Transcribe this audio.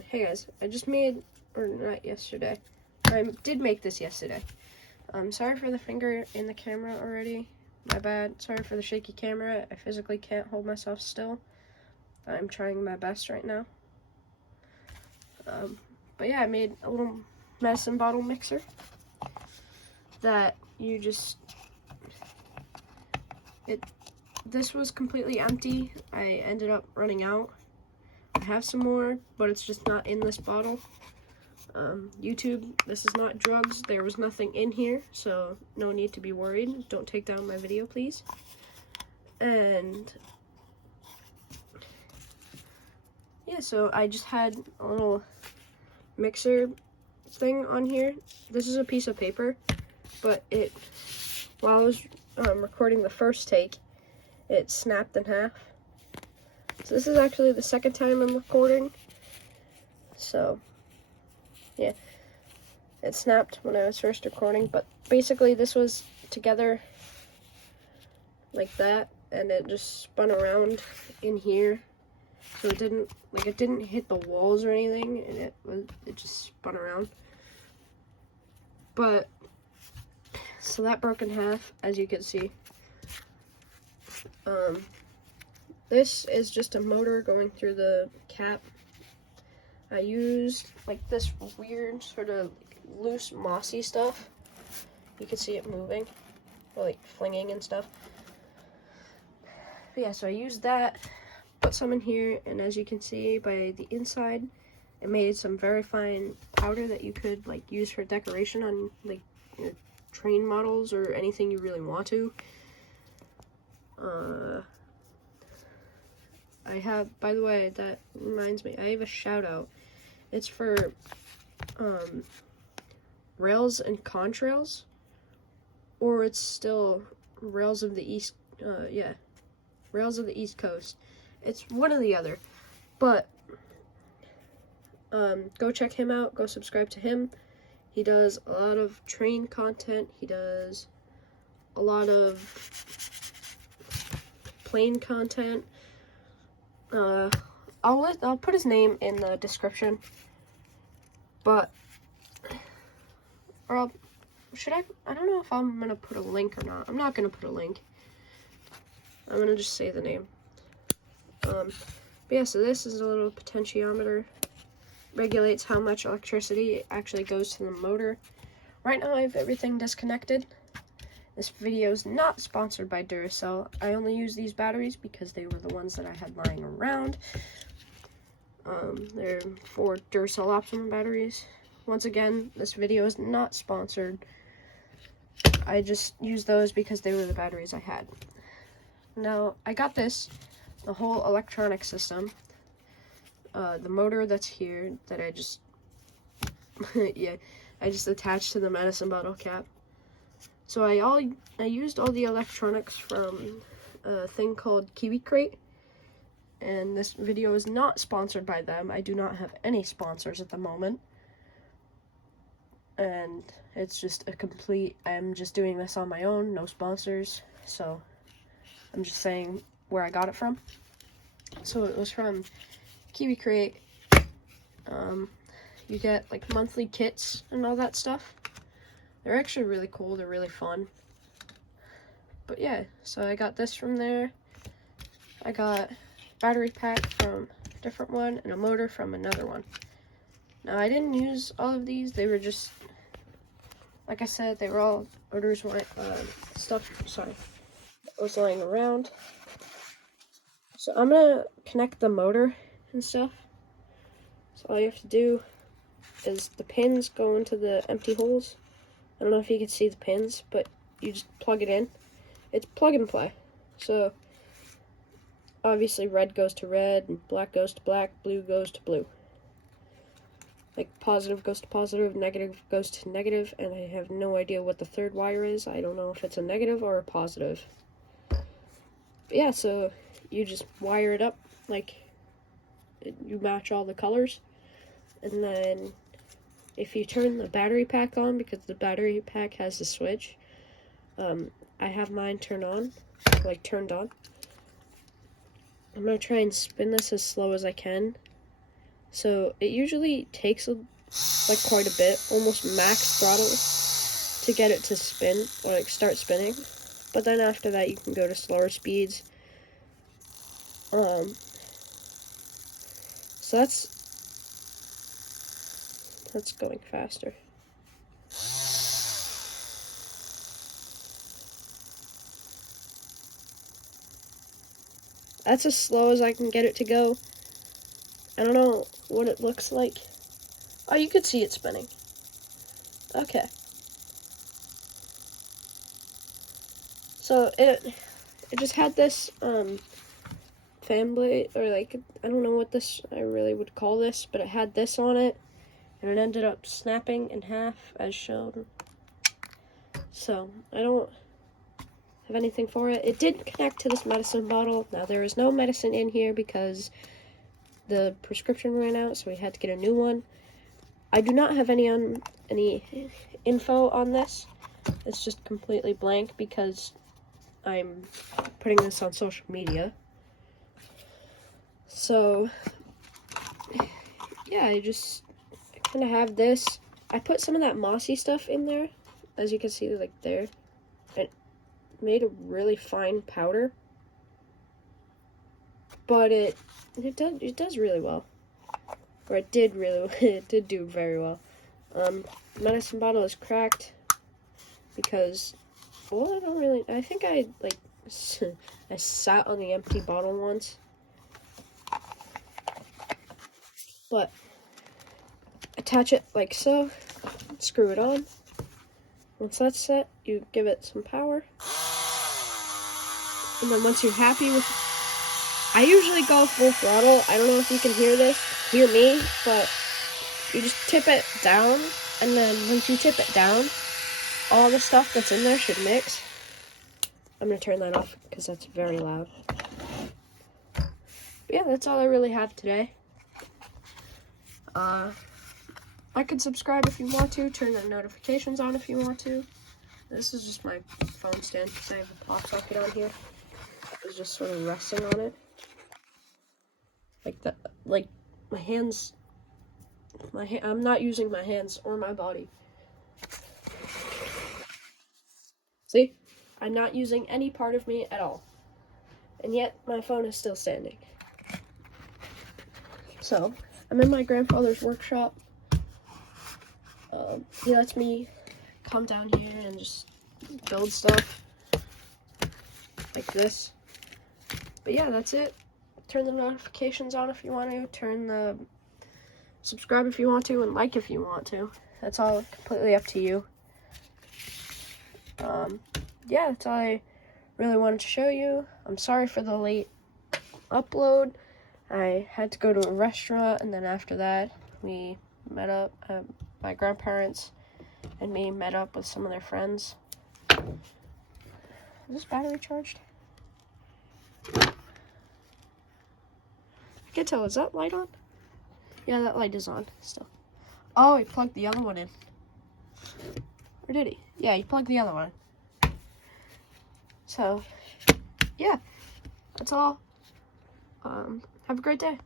Hey guys, I just made, or not yesterday, I did make this yesterday. Sorry for the finger in the camera already. My bad. Sorry for the shaky camera. I physically can't hold myself still. I'm trying my best right now. But yeah, I made a little medicine bottle mixer that you just, this was completely empty. I ended up running out. I have some more, but it's just not in this bottle. YouTube, this is not drugs. There was nothing in here, so no need to be worried. Don't take down my video, please. And yeah, so I just had a little mixer thing on here. This is a piece of paper, but while I was recording the first take, it snapped in half. So this is actually the second time I'm recording. So yeah, it snapped when I was first recording, but basically this was together like that, and it just spun around in here. So it didn't hit the walls or anything, and it just spun around. But so that broke in half, as you can see. This is just a motor going through the cap. I used like this weird sort of loose mossy stuff. You can see it moving, or like flinging and stuff. But yeah, so I used that, put some in here, and as you can see by the inside, it made some very fine powder that you could like use for decoration on like your train models or anything you really want to. I have, by the way, that reminds me, I have a shout out. It's for Rails and Contrails, or it's still Rails of the East, Rails of the East Coast. It's one or the other, but go check him out, go subscribe to him. He does a lot of train content, he does a lot of plane content. I'll put his name in the description, but, or I don't know if I'm gonna put a link or not. I'm not gonna put a link. I'm gonna just say the name. But yeah, so this is a little potentiometer. Regulates how much electricity actually goes to the motor. Right now I have everything disconnected. This video is not sponsored by Duracell. I only use these batteries because they were the ones that I had lying around. They're 4 Duracell Optimum batteries. Once again, this video is not sponsored. I just used those because they were the batteries I had. Now, I got this, the whole electronic system. The motor that's here that I just, yeah, I just attached to the medicine bottle cap. So I used all the electronics from a thing called Kiwi Crate, and this video is not sponsored by them. I do not have any sponsors at the moment, and it's just I'm just doing this on my own, no sponsors, so I'm just saying where I got it from. So it was from Kiwi Crate. You get like monthly kits and all that stuff. They're actually really cool, they're really fun. But yeah, so I got this from there. I got a battery pack from a different one and a motor from another one. Now I didn't use all of these, they were just, like I said, they were all orders when stuff, sorry, that was lying around. So I'm gonna connect the motor and stuff. So all you have to do is the pins go into the empty holes. I don't know if you can see the pins, but you just plug it in. It's plug and play. So obviously red goes to red, and black goes to black, blue goes to blue. Like positive goes to positive, negative goes to negative, and I have no idea what the third wire is. I don't know if it's a negative or a positive. But yeah, so you just wire it up like you match all the colors, and then if you turn the battery pack on, because the battery pack has a switch, I have mine turned on. I'm gonna try and spin this as slow as I can So it usually takes like quite a bit, almost max throttle, to get it to spin, or like start spinning. But then after that you can go to slower speeds. So that's going faster. That's as slow as I can get it to go. I don't know what it looks like. Oh, you could see it spinning. Okay. So it just had this fan blade, or like, I don't know what I really would call this, but it had this on it, and it ended up snapping in half as shown. So I don't have anything for it. It did connect to this medicine bottle. Now there is no medicine in here because the prescription ran out, so we had to get a new one. I do not have any info on this. It's just completely blank because I'm putting this on social media. So yeah, I kind of have this. I put some of that mossy stuff in there, as you can see, like there. It made a really fine powder, but it does really well, or it did do very well. Medicine bottle is cracked because, well, I think I sat on the empty bottle once. But attach it like so, screw it on. Once that's set, you give it some power. And then once you're happy with it, I usually go full throttle. I don't know if you can hear me, but you just tip it down, and then once you tip it down, all the stuff that's in there should mix. I'm gonna turn that off because that's very loud. But yeah, that's all I really have today. I could subscribe if you want to, turn the notifications on if you want to. This is just my phone stand because I have a pop socket on here. I was just sort of resting on it. Like that, like my hands, I'm not using my hands or my body. See? I'm not using any part of me at all. And yet, my phone is still standing. So, I'm in my grandfather's workshop. He lets me come down here and just build stuff like this. But yeah, that's it. Turn the notifications on if you want to. Subscribe if you want to, and like if you want to. That's all completely up to you. Yeah, that's all I really wanted to show you. I'm sorry for the late upload. I had to go to a restaurant, and then after that, we met up. My grandparents and me met up with some of their friends. Is this battery charged? I can't tell. Is that light on? Yeah, that light is on still. Oh, he plugged the other one in. Or did he? Yeah, he plugged the other one in. So, yeah, that's all. Have a great day.